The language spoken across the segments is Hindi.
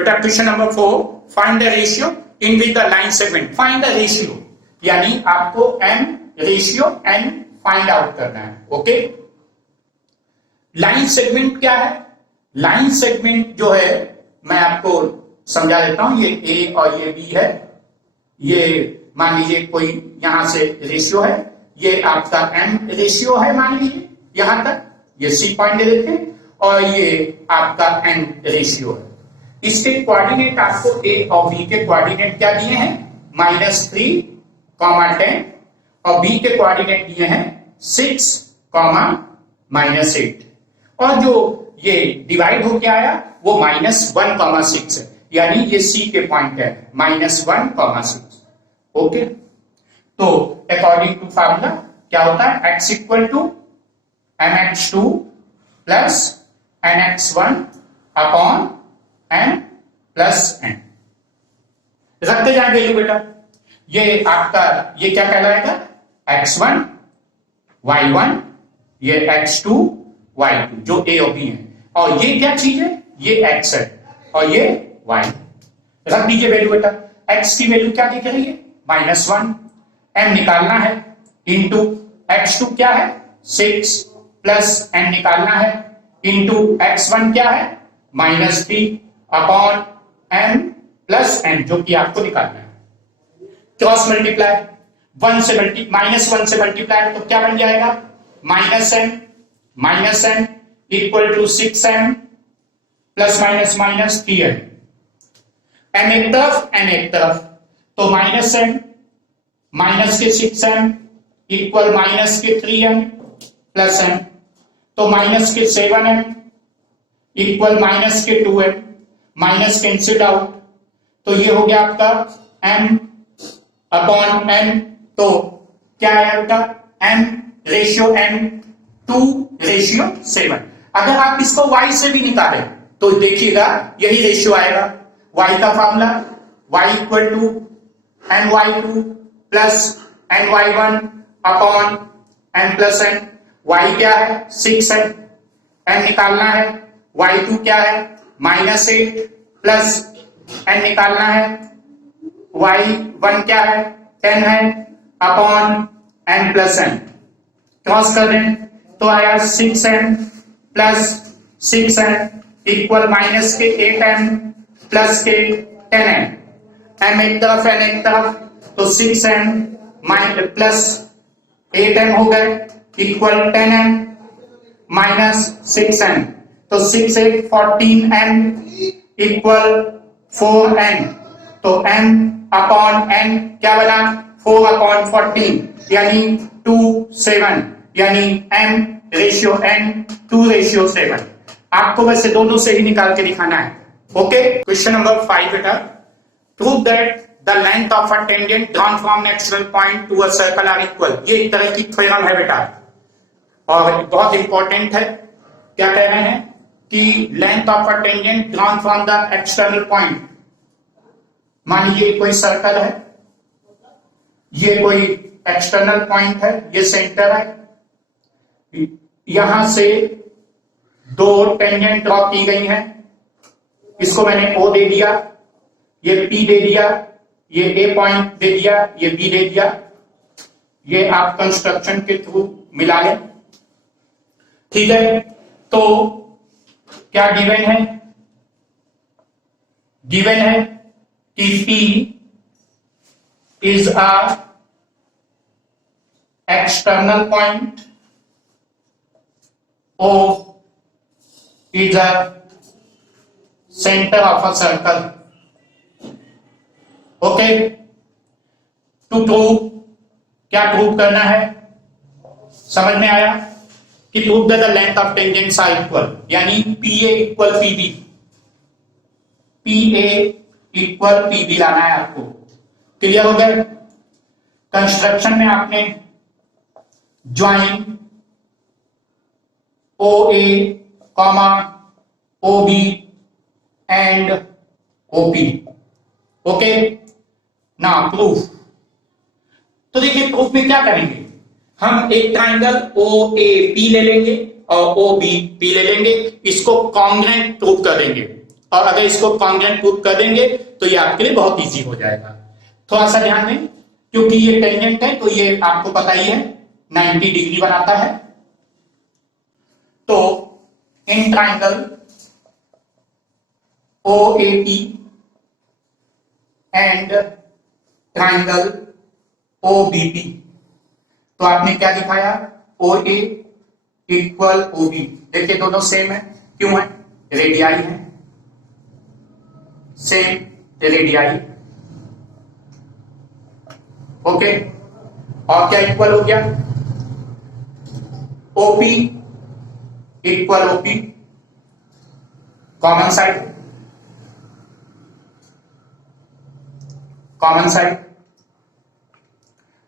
बेटा question number 4, find the ratio in which the line segment. Find the ratio यानी आपको m ratio n find out करना है। ओके, लाइन सेगमेंट क्या है? लाइन सेगमेंट जो है मैं आपको समझा देता हूं। ये a और ये b है। ये मान लीजिए कोई यहां से रेशियो है, ये आपका m रेशियो है मान लीजिए यहां तक, ये c पॉइंट दे देते हैं, और ये आपका n रेशियो है। इसके कोऑर्डिनेट आपको a और b के कोऑर्डिनेट क्या दिए हैं? -3, 10, और b के कोऑर्डिनेट दिए हैं 6, -8, और जो ये डिवाइड होके आया वो -1, 6 है, यानी ये c के पॉइंट है -1, 6। ओके, तो अकॉर्डिंग टू फार्मूला क्या होता है? x equal to mx2 plus nx1 upon n plus n। रखते जाए वैल्यू बेटा। ये आपका ये क्या कहलाएगा? x1 y1, ये x2 y2 जो a और b है, और ये क्या चीज है? ये x है और ये y। रख दीजिए वैल्यू बेटा। x की वैल्यू क्या दिख रही है? -1, m निकालना है, इंटू x2 क्या है? 6, प्लस n निकालना है, इंटू x1 क्या है? -3 अपॉन m प्लस n, जो कि आपको निकालना है। क्रॉस मल्टीप्लाई, -1 से मल्टीप्लाई तो क्या बन जाएगा? -n equal to 6m plus minus 3m। m एक तरफ n एक तरफ, तो -n माइनस के 6m इक्वल माइनस के 3m प्लस m, तो माइनस के 7m इक्वल माइनस के 2m, माइनस कैंसिल आउट, तो ये हो गया आपका m अपॉन n। तो क्या आया बेटा? m ratio n 2:7। अगर आप इसको y से भी निकालें तो देखिएगा यही रेशियो आएगा। y का formula y equal to ny2 plus ny1 upon n plus n। y क्या है? 6 है, n निकालना है। y2 क्या है? -8 प्लस n निकालना है। y1 क्या है? 10 है upon n plus n। Cross कर दें तो आया 6n plus 6n equal minus के 8n प्लस के 10n। m एक तरफ n एक तरफ, तो 6n प्लस 8n हो गए इक्वल 10n माइनस 6n, तो 6 8 14n इक्वल 4n। तो n अपॉन n क्या बना? 4 अपॉन 14 यानी 2:7, यानी m रेशियो n 2:7। आपको वैसे दोनों से ही निकाल के दिखाना है। ओके, क्वेश्चन नंबर 5 बेटा, prove that the length of a tangent drawn from natural point to a circle are equal. ये एक तरह की थ्योरम है बेटा, और बहुत इंपॉर्टेंट है। क्या कह रहे हैं कि length of a tangent drawn from the external point, मान लीजिए कोई सर्कल है, ये कोई एक्सटर्नल पॉइंट है, ये सेंटर है, यहां से दो टेंजेंट ड्रॉ की गई हैं। इसको मैंने O दे दिया, ये P दे दिया, ये A पॉइंट दे दिया, ये B दे दिया। ये आप कंस्ट्रक्शन के थ्रू मिला लें, ठीक है। तो क्या गिवन है? गिवन है कि P is a external point, O is a center of a circle. Okay, to prove, क्या प्रूव करना है? समझ में आया कि prove that the length of tangents are equal, यानी PA equal PB, PA equal PB लाना है आपको। क्लियर हो गया? कंस्ट्रक्शन में आपने join OA, OB and OP। Okay, ना प्रूफ। तो देखिए प्रूफ में क्या करेंगे, हम एक ट्राइंगल OAP ले लेंगे और OBP ले लेंगे, इसको कॉन्ग्रुएंट प्रूफ कर देंगे। और अगर इसको कॉन्ग्रेंट प्रूव कर देंगे तो ये आपके लिए बहुत इजी हो जाएगा। थोड़ा सा ध्यान दें, क्योंकि ये टेंजेंट है तो ये आपको पता ही है 90 डिग्री बनाता है। तो in triangle OAP and triangle OBP, तो आपने क्या दिखाया, OA इक्वल OB। देखिए दोनों सेम है, क्यों है, रेडियाई है, सेम रेडियाई। ओके, और क्या इक्वल हो गया, OP equal OP, common side, common side,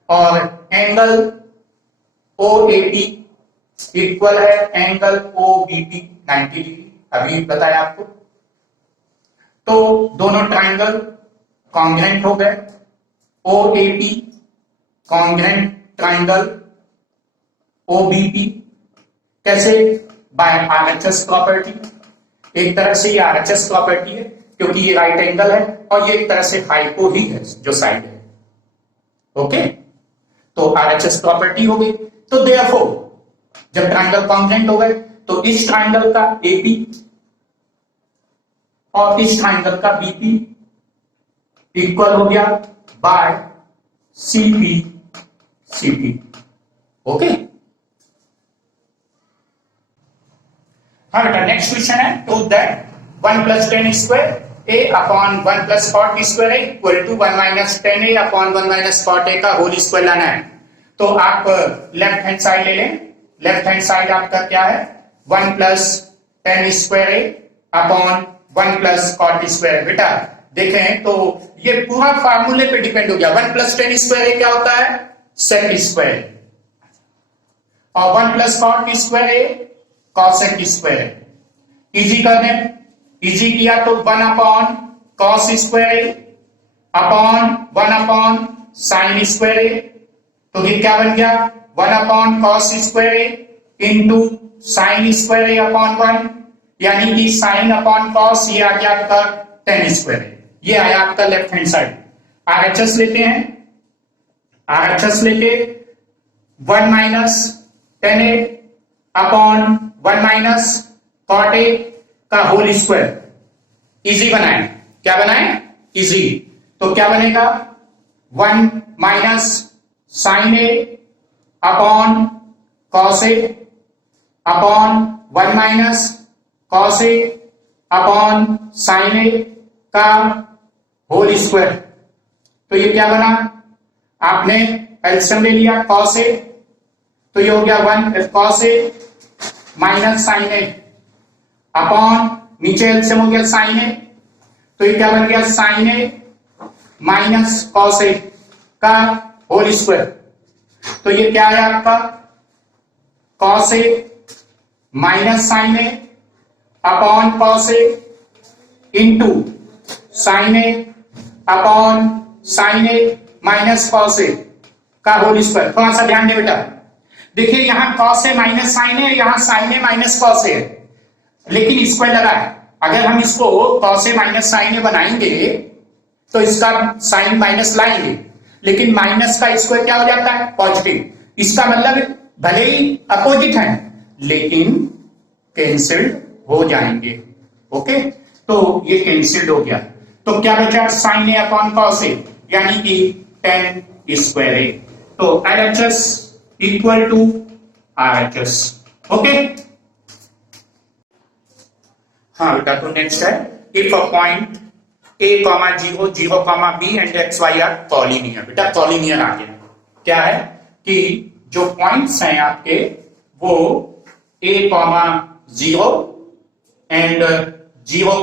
और एंगल OAP इक्वल है एंगल OBP 90 डिग्री, अभी बताया आपको। तो दोनों ट्राइंगल कॉन्ग्रेंट हो गए, OAP कॉन्ग्रेंट ट्राइंगल OBP, कैसे, बाय RHS प्रॉपर्टी। एक तरह से ये RHS प्रॉपर्टी है क्योंकि ये राइट एंगल है और ये एक तरह से हाइपो ही है जो साइड है। ओके, तो RHS प्रॉपर्टी हो गई। तो देयरफॉर जब ट्राइंगल कॉन्ग्रेंट हो गए तो इस ट्राइंगल का AP और इस ट्राइंगल का BP इक्वल हो गया बाय CP। ओके, हाँ बेटा, नेक्स्ट क्वेश्चन है, prove that 1 + 10 square A upon 1 + 40 square equal to 1 - 10A upon 1 - 40A का होल स्क्वायर लाना है। तो आप लेफ्ट हैंड साइड ले लें। लेफ्ट हैंड साइड आपका क्या है, 1 + 10 स्क्वायर A अपॉन 1 + 40 स्क्वायर। बेटा देखें तो ये पूरा फार्मूले पे डिपेंड हो गया। 1 + 10 स्क्वायर A क्या होता है, सेक स्क्वायर, और 1 + 40 square A cosec square. Easy कर दें, इजी किया तो 1 upon cos square upon 1 upon sine square A, तो ये क्या बन गया, 1 upon cos square into sine square A upon 1, यानी कि साइन अपॉन कॉस, ये आ गया आपका 10 स्क्वायर। ये आया आपका लेफ्ट हैंड साइड। RHS लेते हैं, RHS लेके 1 - 10A अपॉन 1 - cot A का होल स्क्वायर। इजी बनाए, क्या बनाए, इजी। तो क्या बनेगा, 1 - sin A upon cos A upon 1 - cos A upon sin A का होल स्क्वायर। तो ये क्या बना, आपने एलसीएम ले लिया cos A, तो ये हो गया 1 cos A minus sine A upon नीचे एलसीएम हो गया साइन A, तो ये क्या बन गया, sine A minus cos A का होल स्क्वायर। तो ये क्या है आपका, cos A minus sine A upon cos A into sine A upon sine A minus cos A का होल स्क्वायर। थोड़ा सा ध्यान दे बेटा, देखिए यहां cos A minus sine A, यहां sine A minus cos A, लेकिन स्क्वायर लगा है। अगर हम इसको cos A minus sine A बनाएंगे तो इसका साइन माइनस लाएंगे, लेकिन माइनस का स्क्वायर क्या हो जाता है, पॉजिटिव। इसका मतलब भले ही अपोजिट है लेकिन कैंसिल्ड हो जाएंगे। ओके, तो ये कैंसिल्ड हो गया। तो क्या बचा, sine A upon cos A, यानी कि 10 स्क्वायर A। तो LHS equal to RHS। Okay, हाँ बेटा, तो नेक्स्ट है, if a point A, 0, 0, B and XY are collinear. बेटा कॉलिनियर आ गया, क्या है कि जो पॉइंट्स हैं आपके वो A, 0 and 0,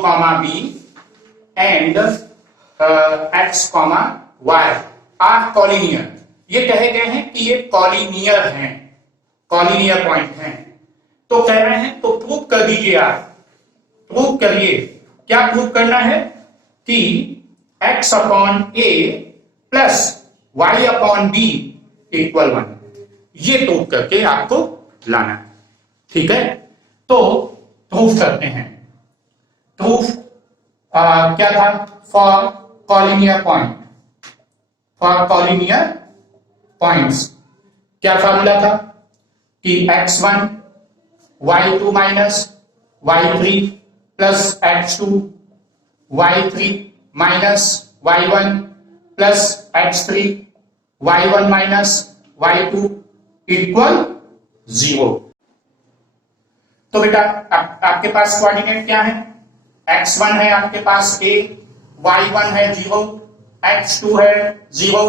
B and X, Y are collinear. ये कहे गए हैं कि ये कॉलिनियर हैं, कॉलिनियर पॉइंट हैं। तो कह रहे हैं तो प्रूव कर दीजिए आप, प्रूव करिए। क्या प्रूव करना है कि x upon A plus y upon B equal 1, ये प्रूव करके आपको लाना है। ठीक है, तो प्रूफ करते हैं। प्रूफ क्या था, for collinear point, for collinear points क्या फॉर्मूला था कि x1 y2 minus y3 plus x2 y3 minus y1 plus x3 y1 minus y2 equal 0। तो बेटा आपके पास कोऑर्डिनेट क्या है, x1 है आपके पास a, y1 है 0, x2 है 0,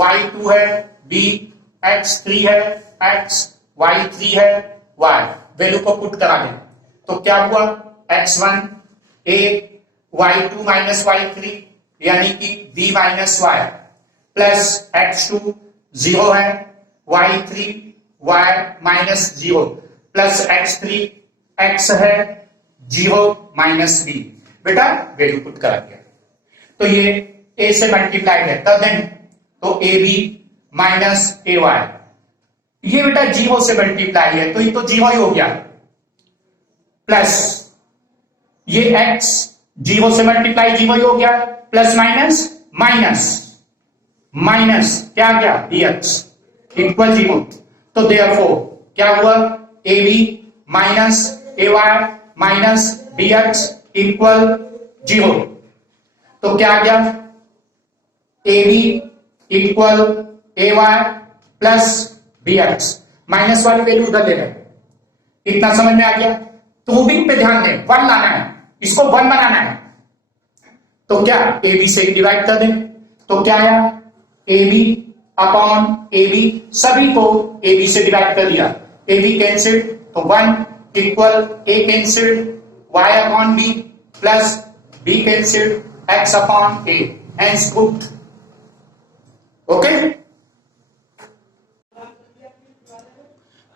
y2 है b, x3 है x, y3 है y। वैल्यू को पुट करा दें तो क्या हुआ, x1 a y2 minus y3 यानी कि b minus y plus x2 0 है, y3 y minus 0 plus x3 x है 0 माइनस b। बेटा वैल्यू पुट करा दिया तो ये a से मल्टीप्लाइड है देन तो ab माइनस ay, ये बेटा 0 से मल्टीप्लाई है तो ये तो 0 ही हो गया, प्लस ये x 0 से मल्टीप्लाई 0 ही हो गया, प्लस माइनस माइनस माइनस क्या गया dx इक्वल 0। तो देयरफॉर क्या हुआ, ab minus ay minus dx equal 0। तो क्या आ गया, ab equal ay plus dx, minus वाली वैल्यू उधर ले गए। इतना समझ में आ गया। प्रूविंग पे ध्यान दें, 1 लाना है, इसको 1 बनाना है तो क्या ab से डिवाइड कर दें तो क्या आया, ab अपॉन ab, सभी को ab से डिवाइड कर दिया, ab कैंसिल तो 1 equal a cancel y upon b plus b cancel x upon a, hence proved. Okay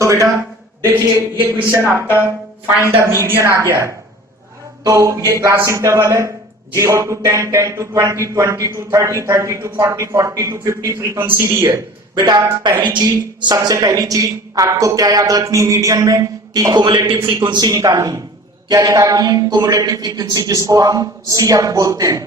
तो बेटा देखिए ये क्वेश्चन आपका फाइंड द मीडियन आ गया है। तो ये क्लास इंटरवल है 0 to 10, 10 to 20, 20 to 30, 30 to 40, 40 to 50 frequency दी है। बेटा पहली चीज, सबसे पहली चीज आपको क्या याद रखनी मीडियन में कि क्युमुलेटिव फ्रीक्वेंसी निकालनी है। क्या निकालनी है, क्युमुलेटिव फ्रीक्वेंसी, जिसको हम CF बोलते हैं।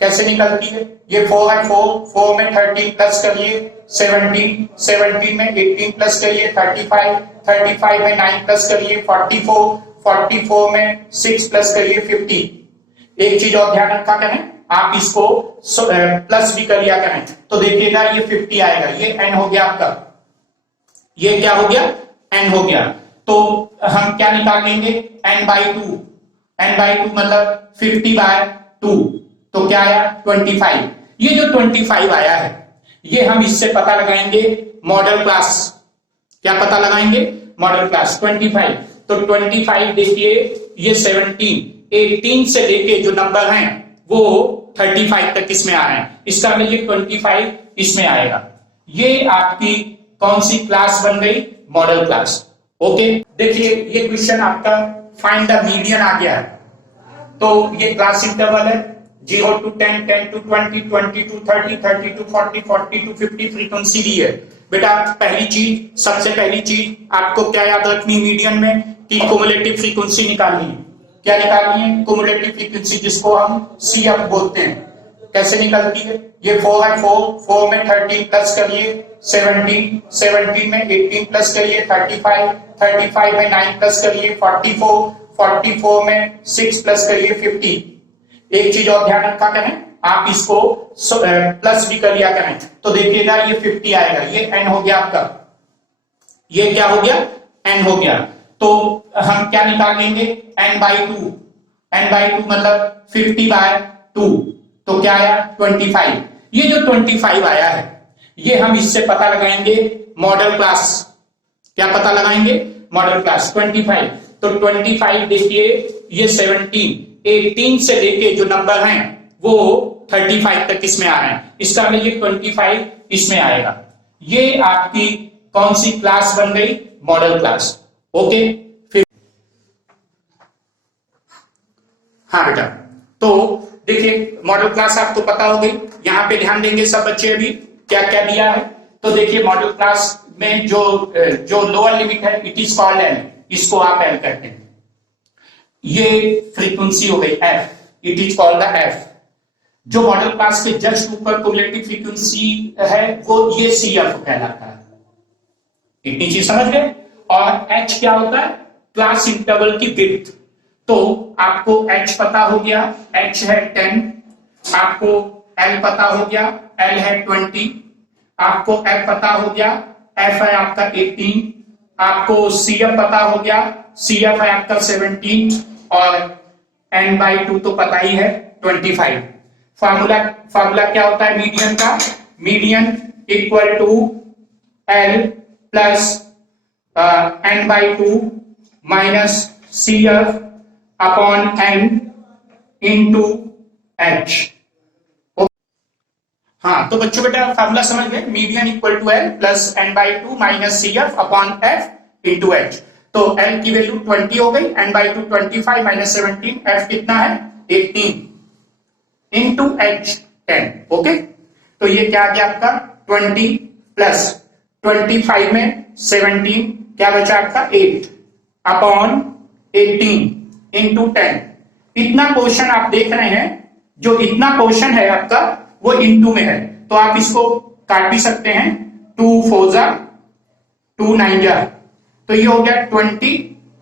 कैसे निकलती है, ये 4 है, 4 में 13 प्लस करिए 17, 17 में 18 प्लस करिए 35, 35 में 9 प्लस करिए 44, 44 में 6 प्लस करिए 50। एक चीज और ध्यान रखा करें, आप इसको प्लस भी कर लिया करें तो देखिएगा ये 50 आएगा, ये n हो गया आपका, ये क्या हो गया, n हो गया। तो हम क्या निकाल लेंगे, n/2, n/2 मतलब 50/2, तो क्या आया 25। ये जो 25 आया है ये हम इससे पता लगाएंगे मॉडल क्लास। क्या पता लगाएंगे, मॉडल क्लास 25। तो 25 देखिए ये 17, 18 से लेके जो नंबर हैं वो 35 तक इसमें आ रहे हैं, इसका मतलब ये 25 इसमें आएगा। ये आपकी कौन सी क्लास बन गई, मॉडल क्लास। ओके देखिए ये क्वेश्चन आपका फाइंड द मीडियन आ गया है। तो ये क्लास इंटरवल है 0 to 10, 10 to 20, 20 to 30, 30 to 40, 40 to 50 frequency दी है। बेटा पहली चीज, सबसे पहली चीज आपको क्या याद रखनी मीडियन में कि क्युमुलेटिव फ्रीक्वेंसी निकालनी है। क्या निकालनी है, क्युमुलेटिव फ्रीक्वेंसी, जिसको हम CF बोलते हैं। कैसे निकलती है, ये 4 है, 4 में 13 प्लस करिए 17, 17 में 18 प्लस करिए 35, 35 में 9 प्लस करिए 44, 44 में 6 प्लस करिए 50। एक चीज और ध्यान रखा करें, आप इसको प्लस भी कर लिया करें तो देखिएगा ये 50 आएगा, ये n हो गया आपका, ये क्या हो गया, n हो गया। तो हम क्या निकाल लेंगे, n/2, n/2 मतलब 50/2, तो क्या आया 25। ये जो 25 आया है ये हम इससे पता लगाएंगे मॉडल क्लास। क्या पता लगाएंगे, मॉडल क्लास 25। तो 25 देखिए ये 17, 18 से लेके जो नंबर हैं वो 35 तक इसमें आ रहे हैं, इसका मतलब ये 25 इसमें आएगा। ये आपकी कौन सी क्लास बन गई, मॉडल क्लास। ओके फिर हाँ बेटा, तो देखिए मॉडल क्लास आपको पता हो गई। यहां पे ध्यान देंगे सब बच्चे अभी क्या क्या दिया है। तो देखिए मॉडल क्लास में जो लोअर लिमिट है इट इज कॉल्ड एल, इसको आप एल कहते हैं। ये फ्रीक्वेंसी हो गई F, it is called the F. जो मॉडल क्लास के जस्ट ऊपर कुमुलेटिव फ्रीक्वेंसी है वो ये CF कहलाता है। इतनी चीज समझ गए। और H क्या होता है? क्लास इंटरवल की विड्थ। तो आपको H पता हो गया, H है 10, आपको L पता हो गया, L है 20, आपको F पता हो गया, F है आपका 18, आपको CF पता हो गया, CF है आपका 17 और n/2 तो पता ही है 25। फार्मूला क्या होता है मीडियन का? Median equal to L plus n/2 minus CF upon n into H। हाँ, तो बच्चों बेटा फार्मूला समझ गए, median equal to L plus n/2 minus CF upon F into H। तो L की वैल्यू 20 हो गई, n/2 25 माइनस 17, F कितना है 18 इंटू H 10। ओके, तो ये क्या आ गया आपका 20 प्लस 25 में 17 क्या बचा आपका 8 अपॉन 18 इंटू 10। इतना पोर्शन आप देख रहे हैं, जो इतना पोर्शन है आपका वो इंटू में है, तो आप इसको काट भी सकते हैं। 2 4 जा 2 9 जा, तो ये हो गया 20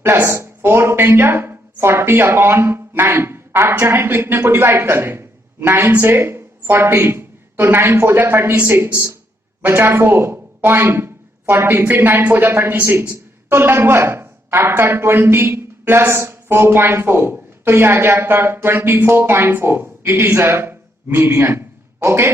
प्लस 4 10 जा 40 अपॉन 9। आप चाहें तो इतने को डिवाइड कर लें 9 से 40, तो 9 4 जा 36, बचा 4.40, फिर 9 4 जा 36, तो लगभग आपका 20 प्लस 4.4, तो ये आ गया आपका 24.4। It is a median. Okay.